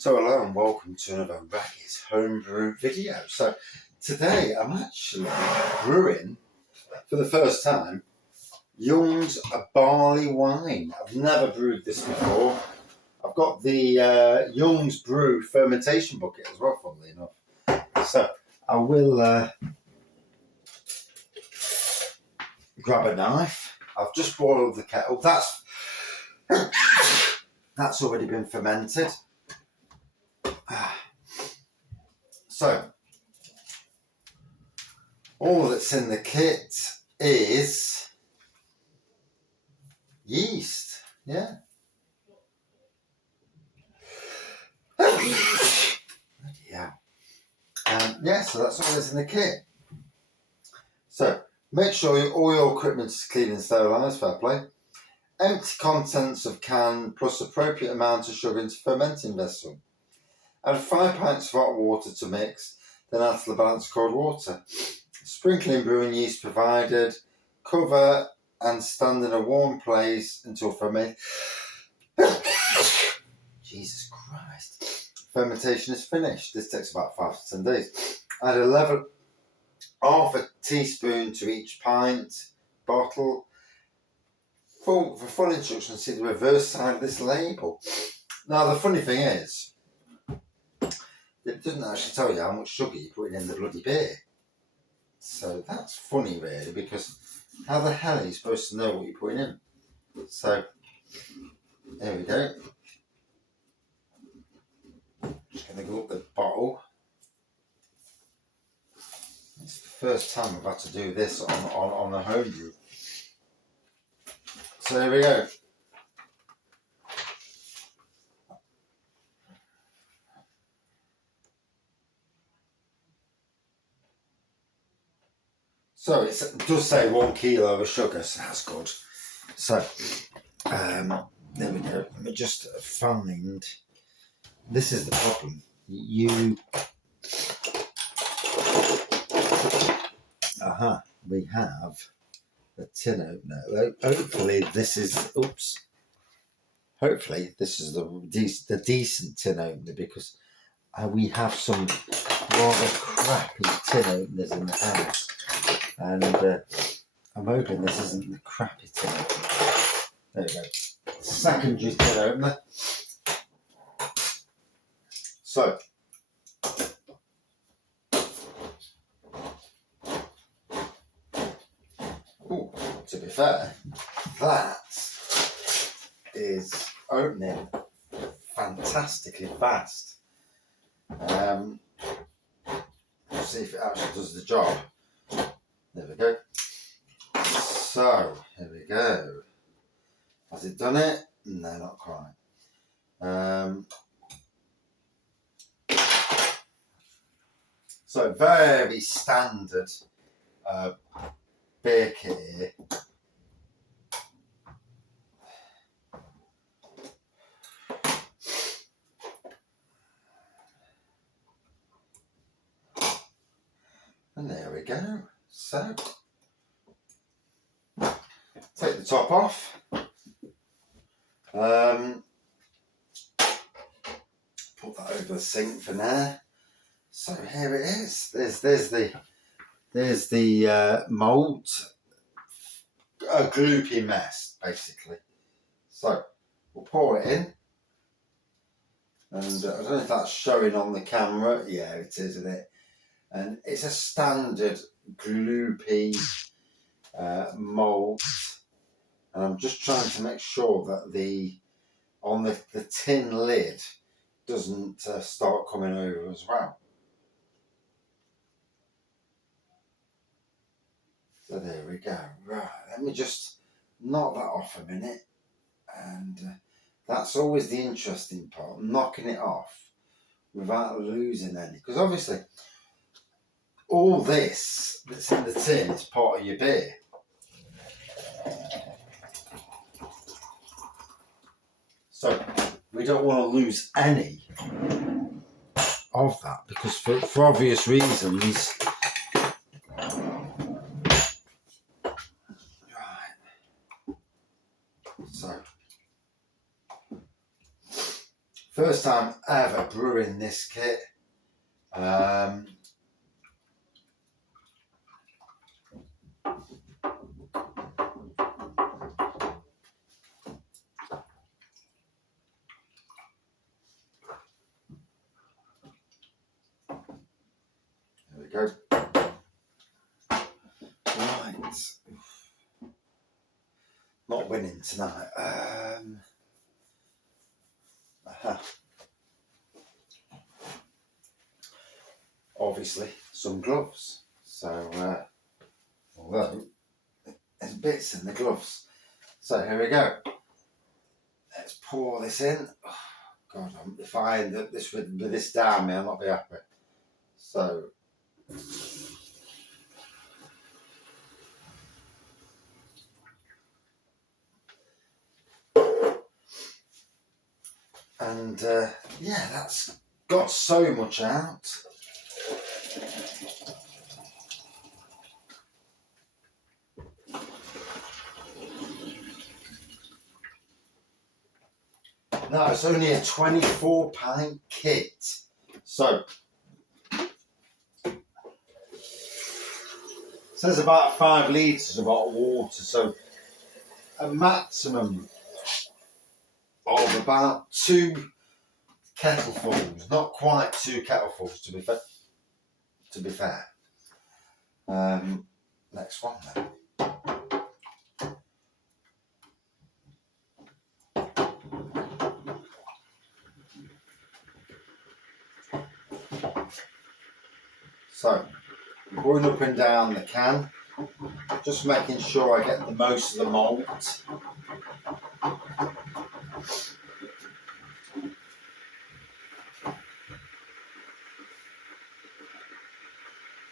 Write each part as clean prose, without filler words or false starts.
So hello and welcome to another Ragged's homebrew video. So today I'm actually brewing for the first time Youngs Barley Wine. I've never brewed this before. I've got the Youngs Brew fermentation bucket as well, funnily enough. So I will grab a knife. I've just boiled the kettle. That's already been fermented. So, all that's in the kit is yeast. Yeah. Yeah. Yeah, so that's all that's in the kit. So, make sure all your equipment is clean and sterilised, fair play. Empty contents of can plus appropriate amount of sugar into fermenting vessel. Add 5 pints of hot water to mix, then add to the balanced cold water. Sprinkling brewing yeast provided. Cover and stand in a warm place until Jesus Christ. Fermentation is finished. This takes about 5 to 10 days. Add half a teaspoon to each pint bottle. For full instructions, see the reverse side of this label. Now the funny thing is, it doesn't actually tell you how much sugar you're putting in the bloody beer. So that's funny really, because how the hell are you supposed to know what you're putting in? So there we go. Just going to go up the bottle. It's the first time I've had to do this on a homebrew. So there we go. So it does say 1 kilo of sugar, so that's good. So there we go. Let me just find. This is the problem. We have the tin opener. Hopefully this is. Oops. Hopefully this is the decent tin opener, because we have some rather crappy tin openers in the house. And I'm hoping this isn't the crappy tin opener. There we go. Secondary tin opener. So, to be fair, that is opening fantastically fast. Let's see if it actually does the job. There we go. So, here we go. Has it done it? No, not quite. So, very standard beer kit here. And there we go. So, take the top off. Put that over the sink for now. So here it is. There's the malt, a gloopy mess basically. So we'll pour it in, and I don't know if that's showing on the camera. Yeah, it is, isn't it? And it's a standard gloopy malt, and I'm just trying to make sure that the tin lid doesn't start coming over as well. So there we go. Right, let me just knock that off a minute, and that's always the interesting part, knocking it off without losing any, because obviously all this that's in the tin is part of your beer. So we don't want to lose any of that, because for obvious reasons. Right. So First time ever brewing this kit. There we go. Right. Not winning tonight. Obviously, some gloves. So, although there's bits in the gloves. So here we go. Let's pour this in. Oh, God, if I end up with this down me, I'll not be happy. So. And yeah, that's got so much out. No, it's only a 24-pint kit. So, it says about 5 litres of hot water. So, a maximum of about 2 kettlefuls. Not quite 2 kettlefuls, to be fair. Next one then. So, going up and down the can, just making sure I get the most of the malt.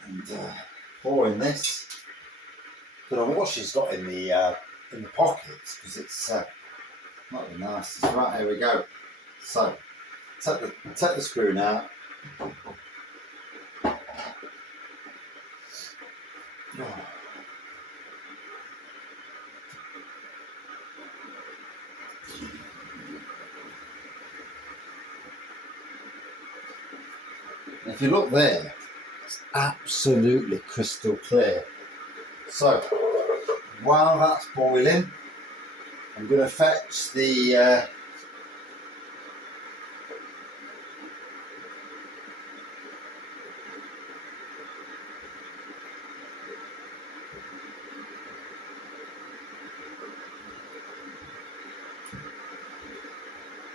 And pouring this. Don't know what she's got in the pockets because it's not really nice. Right, here we go. So, take the spoon out. Oh. If you look there, it's absolutely crystal clear. So, while that's boiling, I'm going to fetch the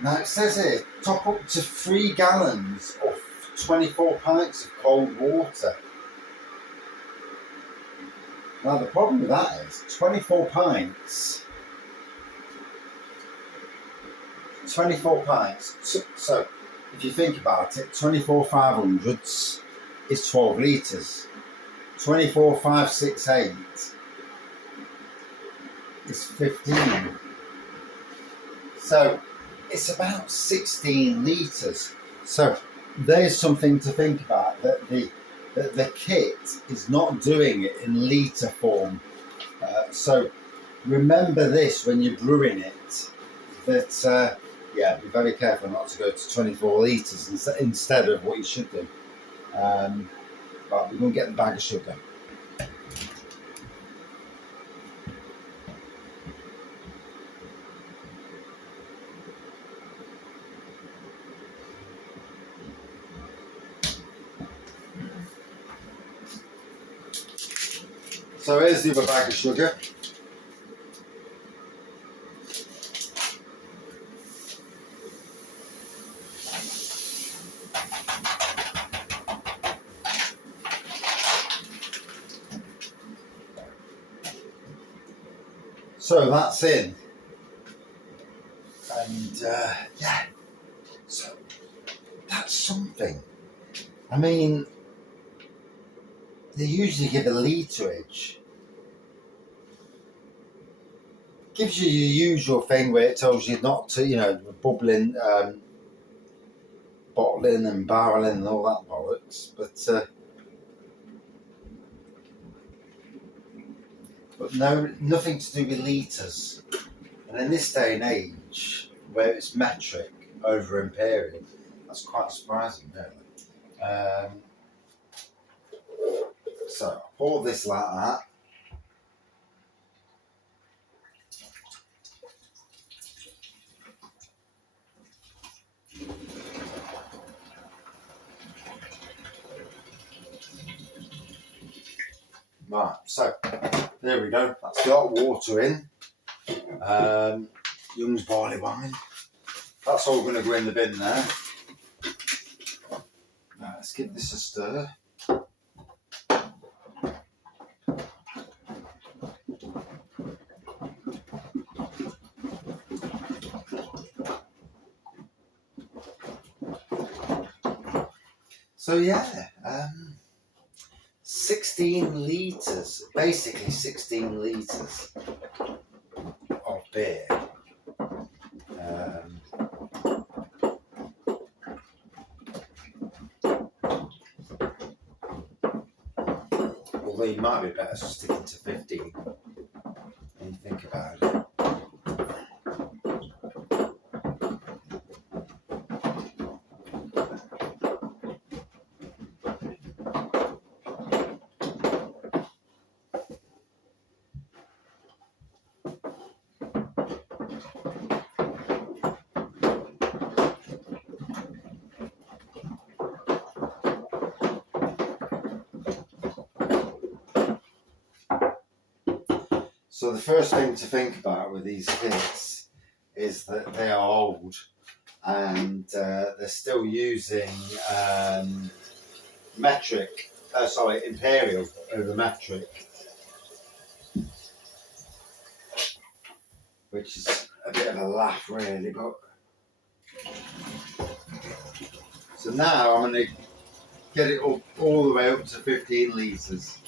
now it says here, top up to 3 gallons of 24 pints of cold water. Now the problem with that is 24 pints. So if you think about it, 24 500s is 12 litres. 24 568 is 15. So it's about 16 litres. So there's something to think about, that the kit is not doing it in litre form. So remember this when you're brewing it, that yeah, be very careful not to go to 24 litres instead of what you should do. But we're going to get the bag of sugar. So here's the other bag of sugar. So that's in. And yeah, so that's something. I mean, they usually give a literage. Gives you your usual thing where it tells you not to, you know, bubbling, bottling and barreling and all that bollocks. But no, nothing to do with litres. And in this day and age, where it's metric, over Imperial. That's quite surprising, really. So I pour this like that. Right, so there we go. That's got water in. Youngs Barley Wine. That's all going to go in the bin there. Right, let's give this a stir. So yeah, 16 litres, basically 16 litres of beer. Although you might be better sticking to 15 when you think about it. So the first thing to think about with these kits is that they are old and they're still using Imperial over metric, which is a bit of a laugh really. But so now I'm going to get it up all the way up to 15 litres.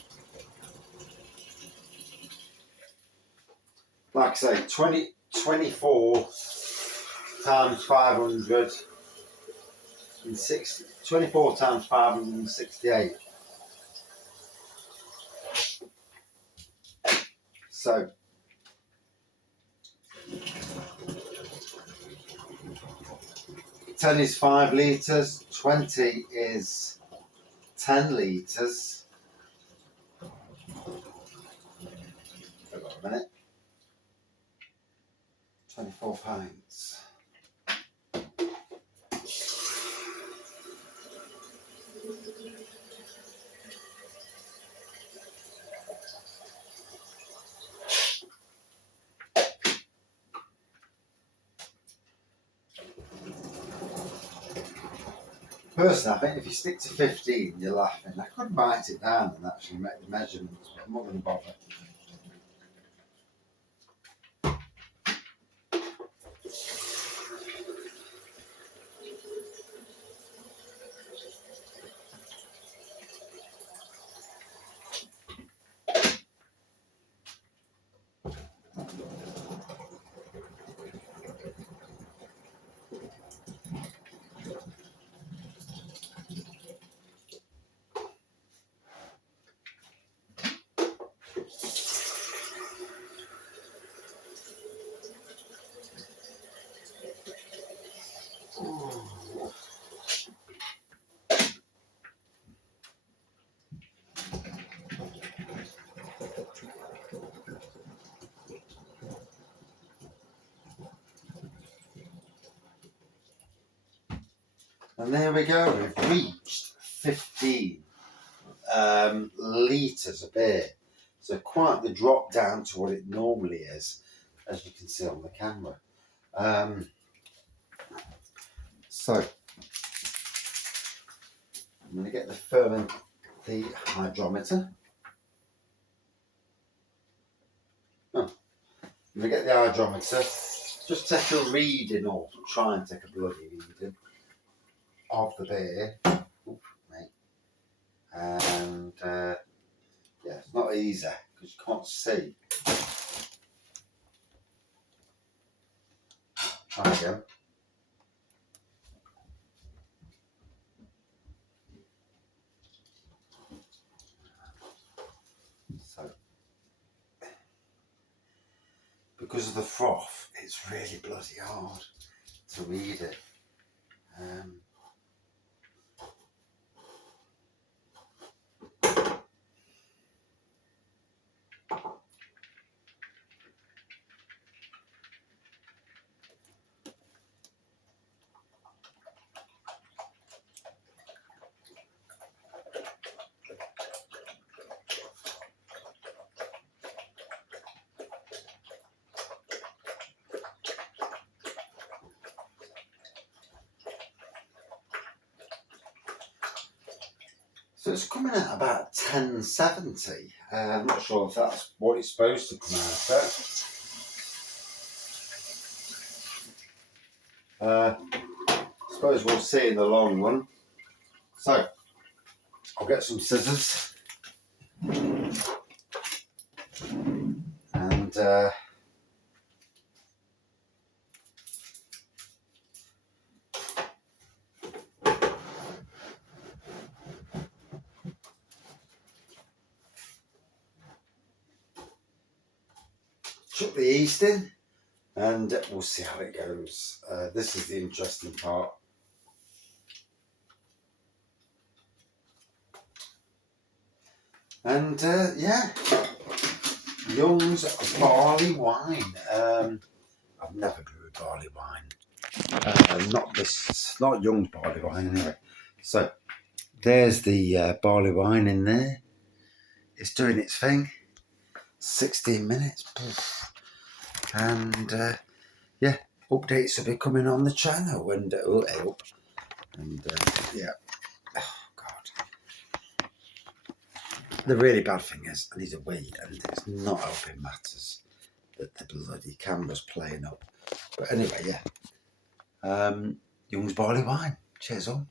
Like I say, 24 times 500 and 24 times 568. So 10 is 5 litres, 20 is 10 litres. Hold on a minute. 24 pints. Personally, I think if you stick to 15, you're laughing. I could write it down and actually make the measurements, but I'm not going to bother. And there we go, we've reached 15 litres of beer. So quite the drop down to what it normally is, as you can see on the camera. So I'm going to get the hydrometer. I'm going to get the hydrometer, just take a reading, or try and take a bloody reading of the beer. And yeah, it's not easy because you can't see. Try again. So, because of the froth, it's really bloody hard to read it. So it's coming at about 1070. I'm not sure if that's what it's supposed to come out at. Suppose we'll see in the long run. So I'll get some scissors and chuck the yeast in, and we'll see how it goes. This is the interesting part. And yeah, Youngs Barley Wine. I've never brewed barley wine. Not Youngs Barley Wine anyway. So there's the barley wine in there. It's doing its thing. 16 minutes. And yeah, updates will be coming on the channel. And yeah. Oh God. The really bad thing is I need a wee, and it's not helping matters that the bloody camera's playing up. But anyway, yeah. Youngs Barley Wine. Cheers on.